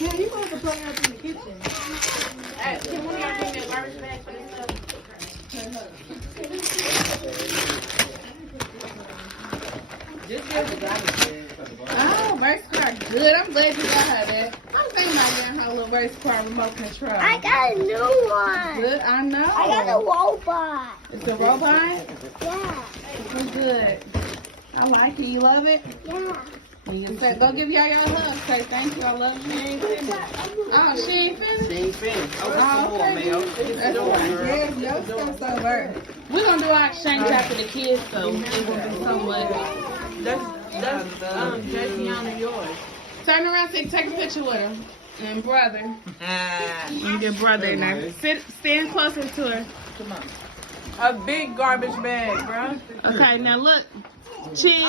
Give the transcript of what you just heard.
Yeah, you want to play up in the kitchen. Can one of y'all bring that garbage bag for this stuff? Oh, race car, good. I'm glad you got her that. I'm thinking about getting her a little race car remote control. I got a new one. Good, I know. I got a robot. It's a robot? Yeah. It's good. I like it. You love it? Yeah. Say, go give y'all your hug. Say thank you. I love you. She ain't finished. Oh, she ain't finished? Oh, okay. That's right. Yes, your stuff's over. We're going to do our exchange after the kids, so it will be so much. That's Jayciana yours. Turn around so you can take a picture with her. And brother. And your brother in there. Stand closer to her. Come on. A big garbage bag, bro. Okay, now look. Cheese.